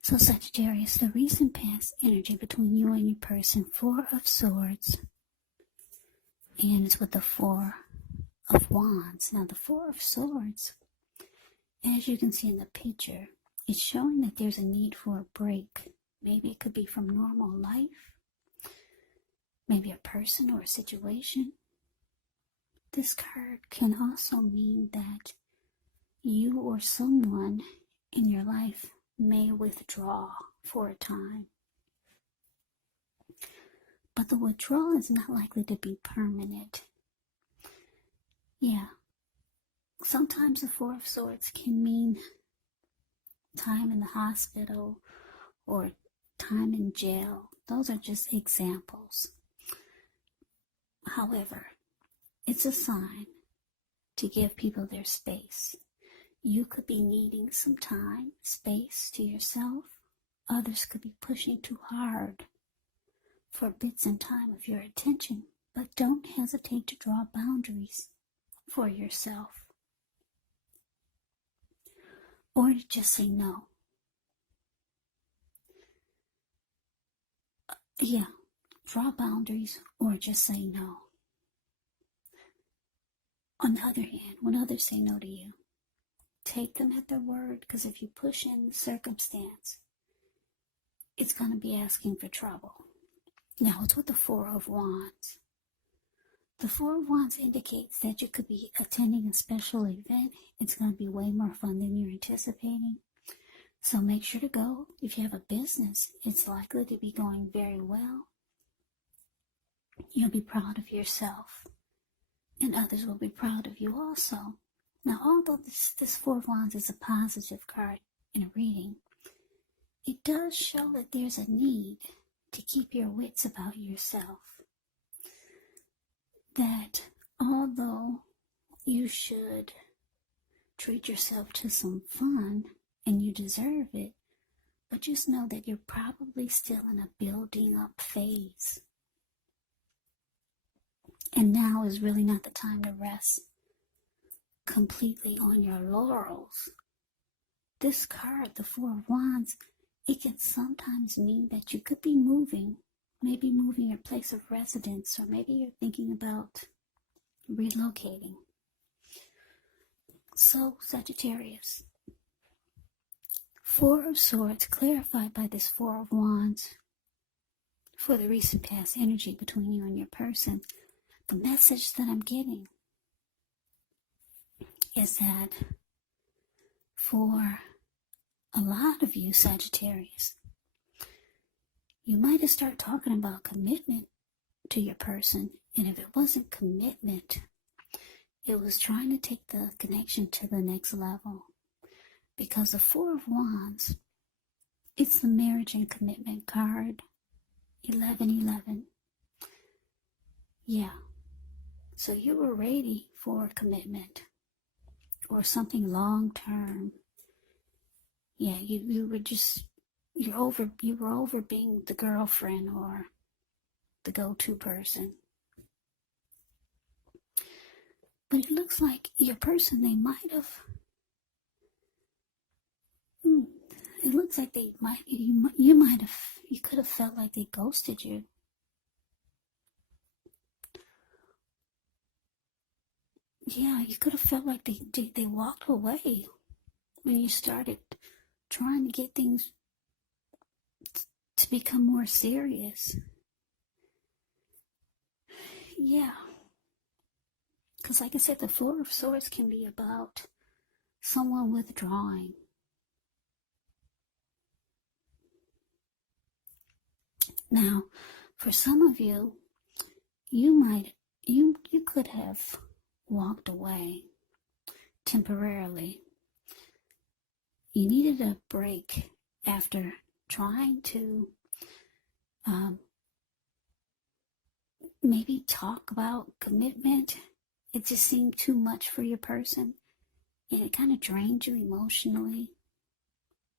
So Sagittarius, the recent past energy between you and your person, Four of Swords, and it's with the Four of Wands. Now the Four of Swords, as you can see in the picture, it's showing that there's a need for a break. Maybe it could be from normal life, maybe a person or a situation. This card can also mean that you or someone in your life may withdraw for a time. But the withdrawal is not likely to be permanent. Yeah. Sometimes the Four of Swords can mean time in the hospital or time in jail. Those are just examples. However, it's a sign to give people their space. You could be needing some time, space to yourself. Others could be pushing too hard for bits and time of your attention. But don't hesitate to draw boundaries for yourself. Or to just say no. Draw boundaries or just say no. On the other hand, when others say no to you, take them at their word, because if you push in the circumstance, it's going to be asking for trouble. Now, it's with the Four of Wands. The Four of Wands indicates that you could be attending a special event. It's going to be way more fun than you're anticipating. So make sure to go. If you have a business, it's likely to be going very well. You'll be proud of yourself, and others will be proud of you also. Now, although this Four of Wands is a positive card in a reading, it does show that there's a need to keep your wits about yourself. That although you should treat yourself to some fun, and you deserve it, but just know that you're probably still in a building up phase. And now is really not the time to rest completely on your laurels. This card, the Four of Wands, it can sometimes mean that you could be moving, maybe moving your place of residence, or maybe you're thinking about relocating. So, Sagittarius, Four of Swords clarified by this Four of Wands for the recent past energy between you and your person. The message that I'm getting is that for a lot of you, Sagittarius, you might have started talking about commitment to your person, and if it wasn't commitment, it was trying to take the connection to the next level. Because the Four of Wands, it's the marriage and commitment card, 1111. Yeah. So you were ready for commitment or something long term. Yeah, you were over being the girlfriend or the go-to person. But it looks like your person, it looks like you could have felt like they ghosted you. Yeah, you could have felt like they walked away when you started trying to get things to become more serious. Yeah. Because like I said, the Four of Swords can be about someone withdrawing. Now, for some of you, you could have walked away temporarily. You needed a break after trying to maybe talk about commitment. It just seemed too much for your person, and it kind of drained you emotionally.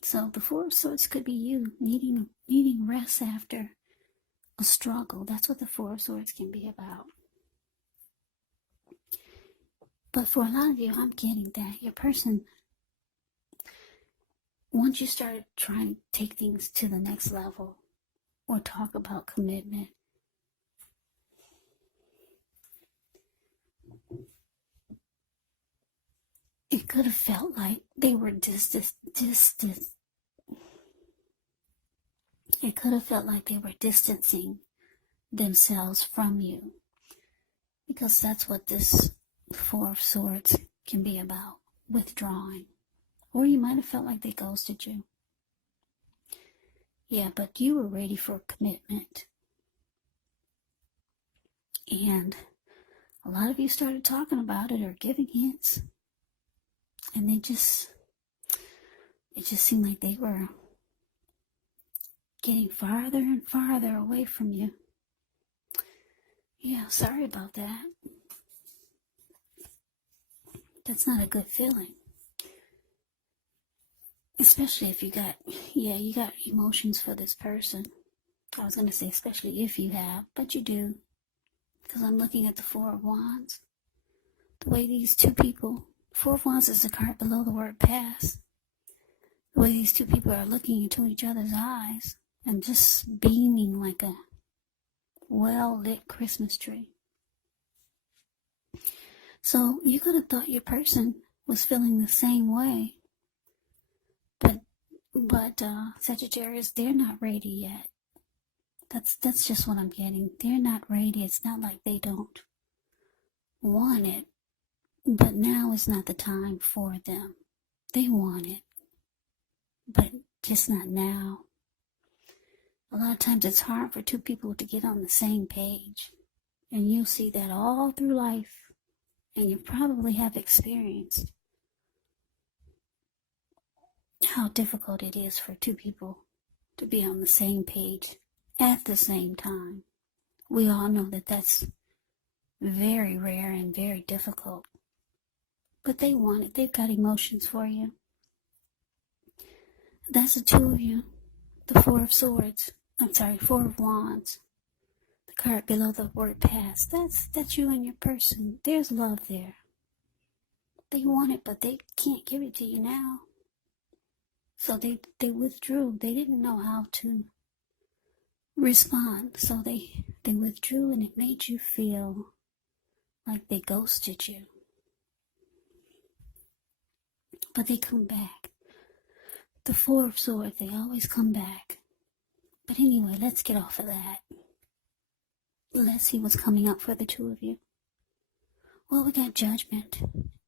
So the Four of Swords could be you needing rest after a struggle. That's what the Four of Swords can be about. But for a lot of you, I'm getting that your person, once you started trying to take things to the next level or talk about commitment, it could have felt like they were distant. It could have felt like they were distancing themselves from you, because that's what this Four of Swords can be about, withdrawing. Or you might have felt like they ghosted you. Yeah, but you were ready for commitment. And a lot of you started talking about it or giving hints. And it just seemed like they were getting farther and farther away from you. Yeah, sorry about that. That's not a good feeling. Especially if you got emotions for this person. I was going to say especially if you have, but you do. Because I'm looking at the Four of Wands. The way these two people, Four of Wands is the card below the word pass. The way these two people are looking into each other's eyes and just beaming like a well-lit Christmas tree. So you could have thought your person was feeling the same way. But Sagittarius, they're not ready yet. That's just what I'm getting. They're not ready. It's not like they don't want it, but now is not the time for them. They want it, but just not now. A lot of times it's hard for two people to get on the same page, and you'll see that all through life, and you probably have experienced how difficult it is for two people to be on the same page at the same time. We all know that that's very rare and very difficult. But they want it. They've got emotions for you. That's the two of you. The Four of Swords. Four of Wands. The card below the word past. That's you and your person. There's love there. They want it, but they can't give it to you now. So they withdrew. They didn't know how to respond. So they withdrew, and it made you feel like they ghosted you. But they come back. The Four of Swords, they always come back. But anyway, let's get off of that. Let's see what's coming up for the two of you. Well, we got Judgment,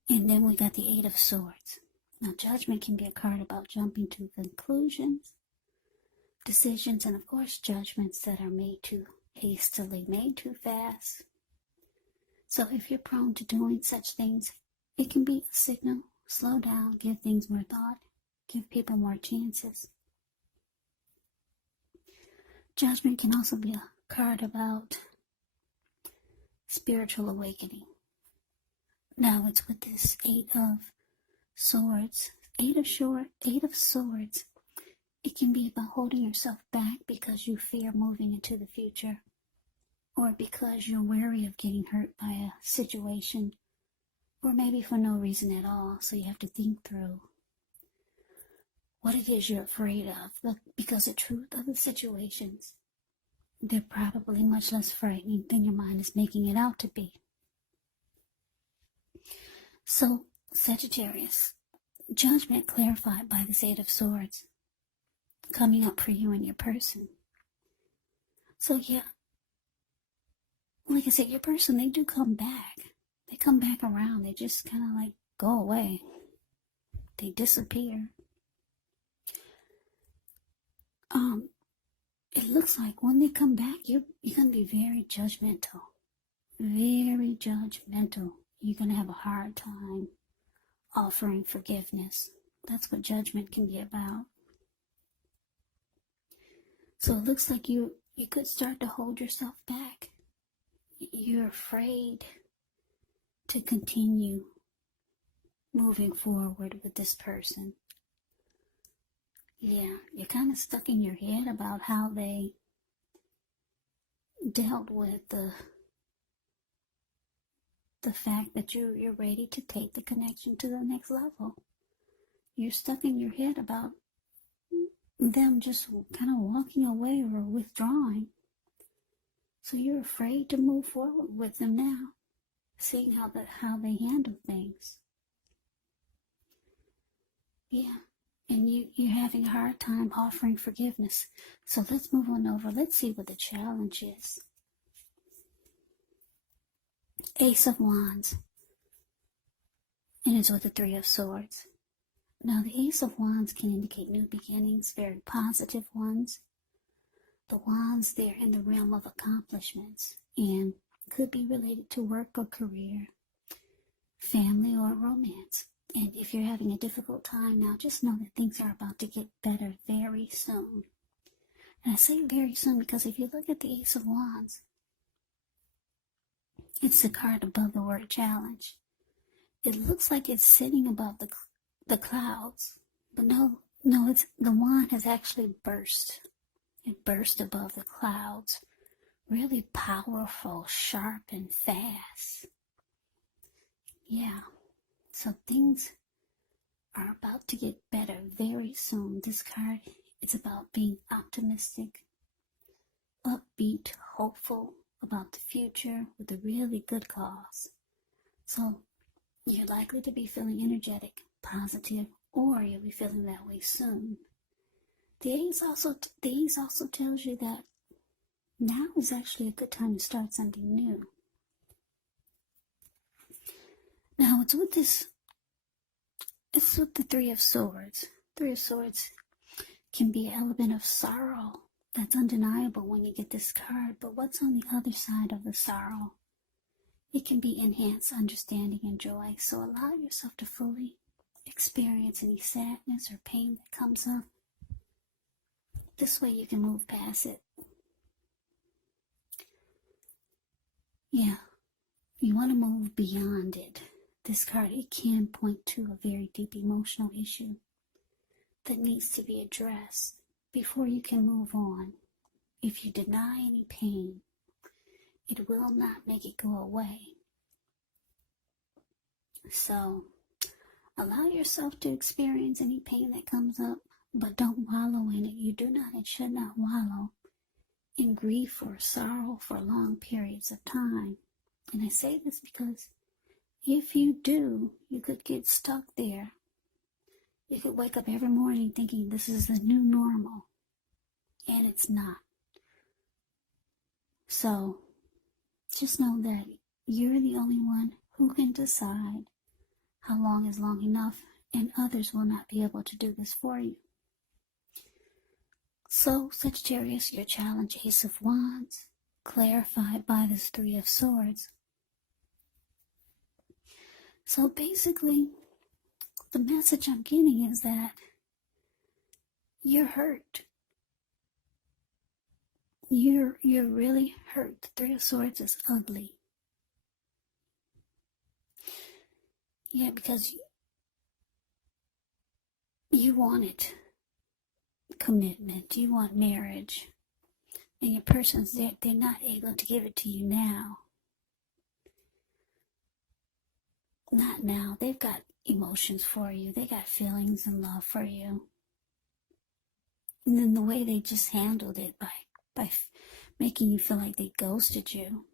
and then we got the Eight of Swords. Now, Judgment can be a card about jumping to conclusions, decisions, and of course, judgments that are made too hastily, made too fast. So if you're prone to doing such things, it can be a signal. Slow down, give things more thought, give people more chances. Judgment can also be a card about spiritual awakening. Now it's with this Eight of Swords. Eight of Swords. It can be about holding yourself back because you fear moving into the future, or because you're wary of getting hurt by a situation, or maybe for no reason at all. So you have to think through what it is you're afraid of, because the truth of the situations, they're probably much less frightening than your mind is making it out to be. So, Sagittarius, Judgment clarified by the Eight of Swords coming up for you and your person. So yeah, like I said, your person, they do come back. They come back around. They just kind of like go away. They disappear. It looks like when they come back, you're going to be very judgmental. Very judgmental. You're going to have a hard time offering forgiveness. That's what Judgment can be about. So it looks like you could start to hold yourself back. You're afraid to continue moving forward with this person. Yeah, you're kind of stuck in your head about how they dealt with the fact that you're ready to take the connection to the next level. You're stuck in your head about them just kind of walking away or withdrawing. So you're afraid to move forward with them now, seeing how they handle things. Yeah. And you're having a hard time offering forgiveness. So let's move on over. Let's see what the challenge is. Ace of Wands. And it's with the Three of Swords. Now, the Ace of Wands can indicate new beginnings, very positive ones. The Wands, they're in the realm of accomplishments and could be related to work or career, family or romance. And if you're having a difficult time now, just know that things are about to get better very soon. And I say very soon because if you look at the Ace of Wands, it's the card above the word challenge. It looks like it's sitting above the clouds, but no, it's the wand has actually burst. It burst above the clouds. Really powerful, sharp, and fast. Yeah. So things are about to get better very soon. This card, it's about being optimistic, upbeat, hopeful about the future with a really good cause. So you're likely to be feeling energetic, positive, or you'll be feeling that way soon. The Ace also tells you that now is actually a good time to start something new. Now it's with the Three of Swords. Three of Swords can be an element of sorrow. That's undeniable when you get this card, but what's on the other side of the sorrow? It can be enhanced understanding and joy, so allow yourself to fully experience any sadness or pain that comes up. This way you can move past it. Yeah, you want to move beyond it. This card, it can point to a very deep emotional issue that needs to be addressed before you can move on. If you deny any pain, it will not make it go away. So, allow yourself to experience any pain that comes up, but don't wallow in it. You do not and should not wallow in grief or sorrow for long periods of time. And I say this because if you do, you could get stuck there. You could wake up every morning thinking this is the new normal, and it's not. So, just know that you're the only one who can decide how long is long enough, and others will not be able to do this for you. So, Sagittarius, your challenge, Ace of Wands, clarified by this Three of Swords. So basically, the message I'm getting is that you're hurt. You're really hurt. The Three of Swords is ugly. Yeah, because you wanted commitment. You want marriage. And your person's there, they're not able to give it to you now. Not now. They've got emotions for you. They got feelings and love for you. And then the way they just handled it by making you feel like they ghosted you.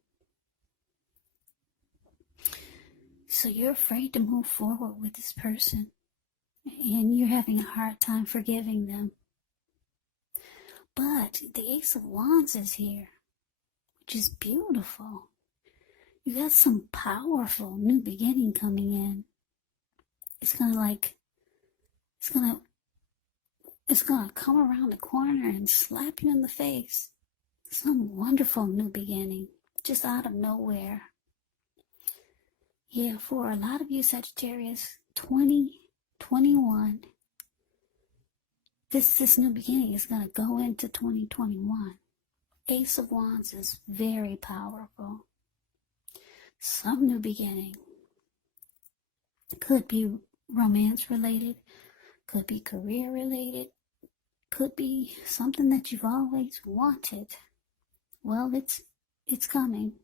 So you're afraid to move forward with this person. And you're having a hard time forgiving them. But the Ace of Wands is here, which is beautiful. You got some powerful new beginning coming in. It's gonna come around the corner and slap you in the face. Some wonderful new beginning, just out of nowhere. Yeah, for a lot of you Sagittarius, 2021, this new beginning is gonna go into 2021. Ace of Wands is very powerful. Some new beginning. Could be romance related, could be career related, could be something that you've always wanted. Well, it's coming.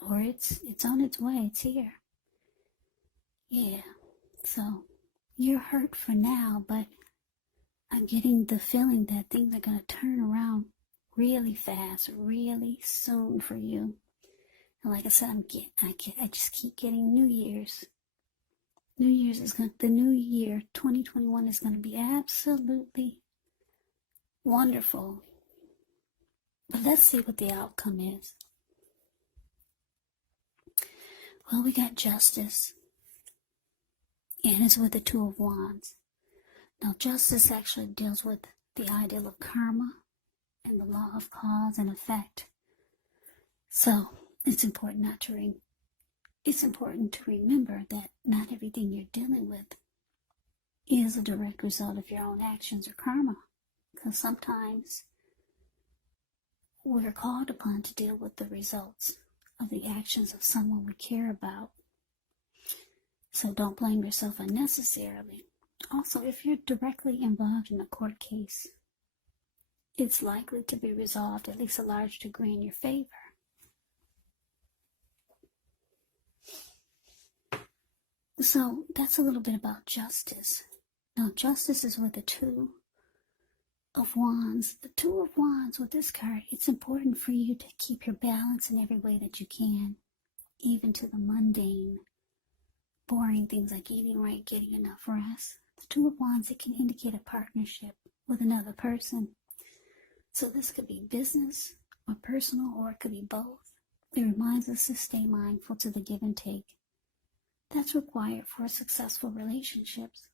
Or it's on its way, it's here. Yeah. So you're hurt for now, but I'm getting the feeling that things are going to turn around really fast, really soon for you. And like I said, I just keep getting New Year's. The new year, 2021, is going to be absolutely wonderful. But let's see what the outcome is. Well, we got justice. And it's with the Two of Wands. Now, justice actually deals with the ideal of karma and the law of cause and effect. So, it's important to remember that not everything you're dealing with is a direct result of your own actions or karma. Because sometimes we're called upon to deal with the results of the actions of someone we care about. So don't blame yourself unnecessarily. Also, if you're directly involved in a court case, it's likely to be resolved at least a large degree in your favor. So that's a little bit about justice. Now, justice is with the Two of Wands. The Two of Wands with this card, it's important for you to keep your balance in every way that you can, even to the mundane, boring things like eating right, getting enough rest. The Two of Wands, it can indicate a partnership with another person. So this could be business or personal, or it could be both. It reminds us to stay mindful to the give and take that's required for successful relationships.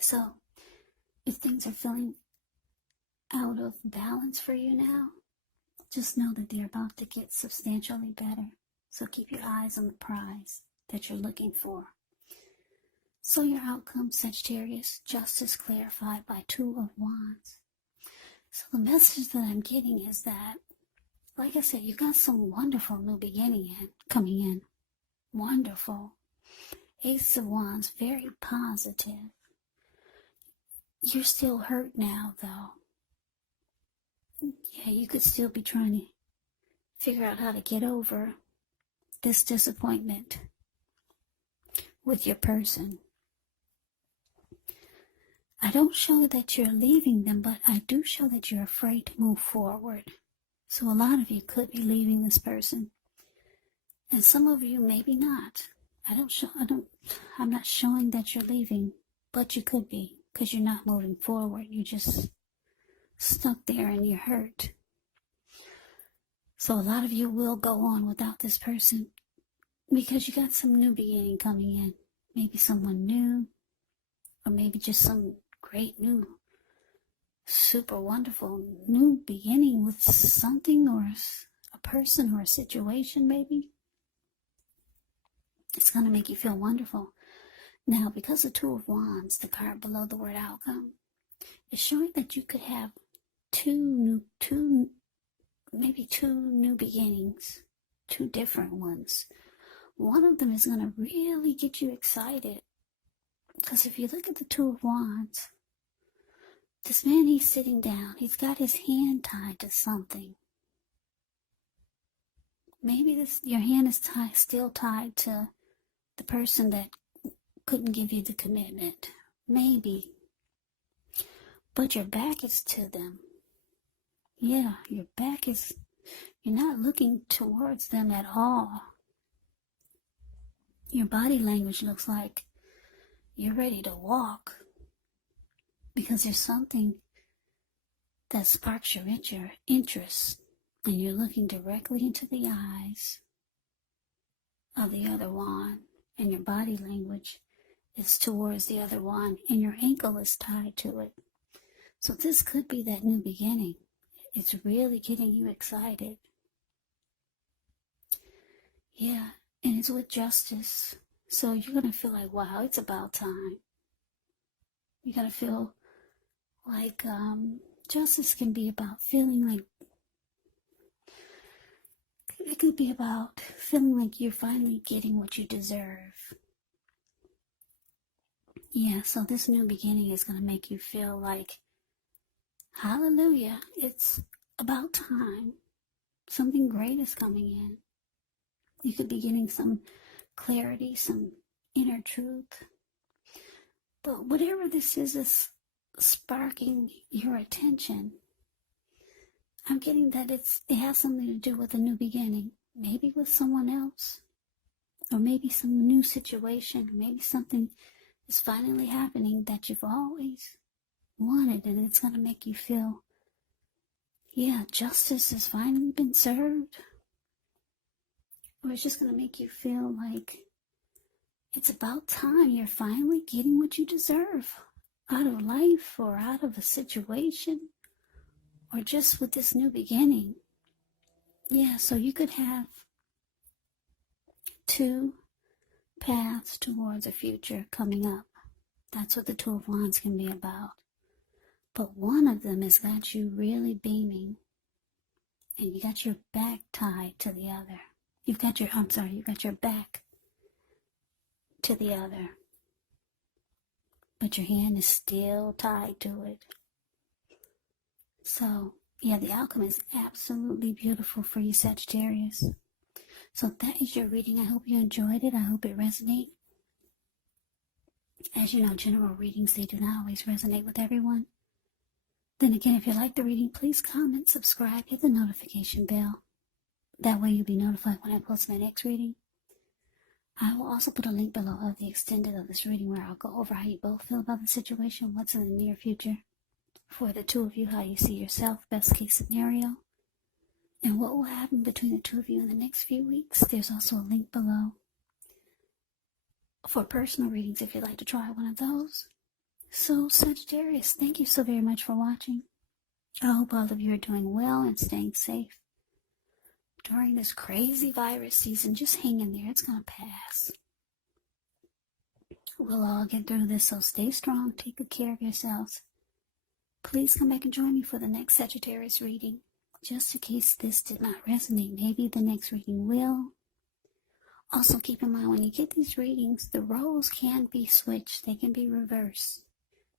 So, if things are feeling out of balance for you now, just know that they're about to get substantially better. So keep your eyes on the prize that you're looking for. So your outcome, Sagittarius, justice clarified by Two of Wands. So the message that I'm getting is that, like I said, you got some wonderful new beginning coming in. Wonderful. Ace of Wands, very positive. You're still hurt now, though. Yeah, you could still be trying to figure out how to get over this disappointment with your person. I don't show that you're leaving them, but I do show that you're afraid to move forward. So a lot of you could be leaving this person. And some of you maybe not. I'm not showing that you're leaving, but you could be, because you're not moving forward. You're just stuck there and you're hurt. So a lot of you will go on without this person because you got some new beginning coming in. Maybe someone new, or maybe just some great new, super wonderful new beginning with something or a person or a situation maybe. It's going to make you feel wonderful. Now, because the Two of Wands, the card below the word outcome, is showing that you could have two new beginnings, two different ones. One of them is going to really get you excited. Because if you look at the Two of Wands, this man, he's sitting down. He's got his hand tied to something. Maybe your hand is still tied to the person that couldn't give you the commitment. Maybe. But your back is to them. Yeah, your back is, you're not looking towards them at all. Your body language looks like you're ready to walk. Because there's something that sparks your interest. And you're looking directly into the eyes of the other one. And your body language is towards the other one. And your ankle is tied to it. So this could be that new beginning. It's really getting you excited. Yeah, and it's with justice. So you're going to feel like, wow, it's about time. You're going to feel like justice can be about feeling like, it could be about feeling like you're finally getting what you deserve. Yeah, so this new beginning is going to make you feel like, hallelujah, it's about time. Something great is coming in. You could be getting some clarity, some inner truth. But whatever this is sparking your attention. I'm getting that it has something to do with a new beginning. Maybe with someone else. Or maybe some new situation. Maybe something is finally happening that you've always wanted, and it's going to make you feel, yeah, justice has finally been served. Or it's just going to make you feel like it's about time you're finally getting what you deserve out of life or out of a situation or just with this new beginning. Yeah, so you could have two paths towards a future coming up. That's what the Two of Wands can be about. But one of them has got you really beaming, and you got your back tied to the other. You've got your back to the other. But your hand is still tied to it. So, yeah, the outcome is absolutely beautiful for you, Sagittarius. So that is your reading. I hope you enjoyed it. I hope it resonated. As you know, general readings, they do not always resonate with everyone. Then again, if you like the reading, please comment, subscribe, hit the notification bell. That way you'll be notified when I post my next reading. I will also put a link below of the extended of this reading where I'll go over how you both feel about the situation, what's in the near future. For the two of you, how you see yourself, best case scenario. And what will happen between the two of you in the next few weeks. There's also a link below for personal readings if you'd like to try one of those. So, Sagittarius, thank you so very much for watching. I hope all of you are doing well and staying safe during this crazy virus season. Just hang in there. It's going to pass. We'll all get through this, so stay strong. Take good care of yourselves. Please come back and join me for the next Sagittarius reading. Just in case this did not resonate, maybe the next reading will. Also, keep in mind when you get these readings, the roles can be switched. They can be reversed.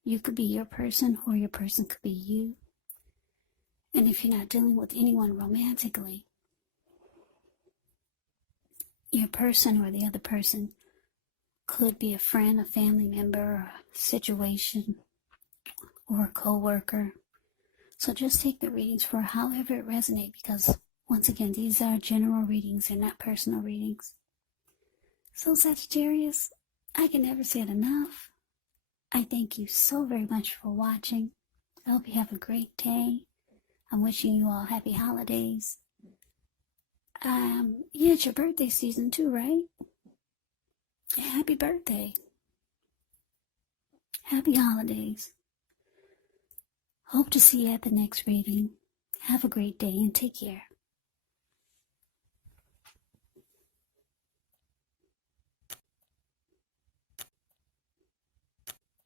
You could be your person or your person could be you. And if you're not dealing with anyone romantically, your person or the other person could be a friend, a family member, or a situation, or a co-worker. So just take the readings for however it resonates, because once again, these are general readings, they're not personal readings. So Sagittarius, I can never say it enough. I thank you so very much for watching. I hope you have a great day. I'm wishing you all happy holidays. Yeah, it's your birthday season too, right? Happy birthday. Happy holidays. Hope to see you at the next reading. Have a great day and take care.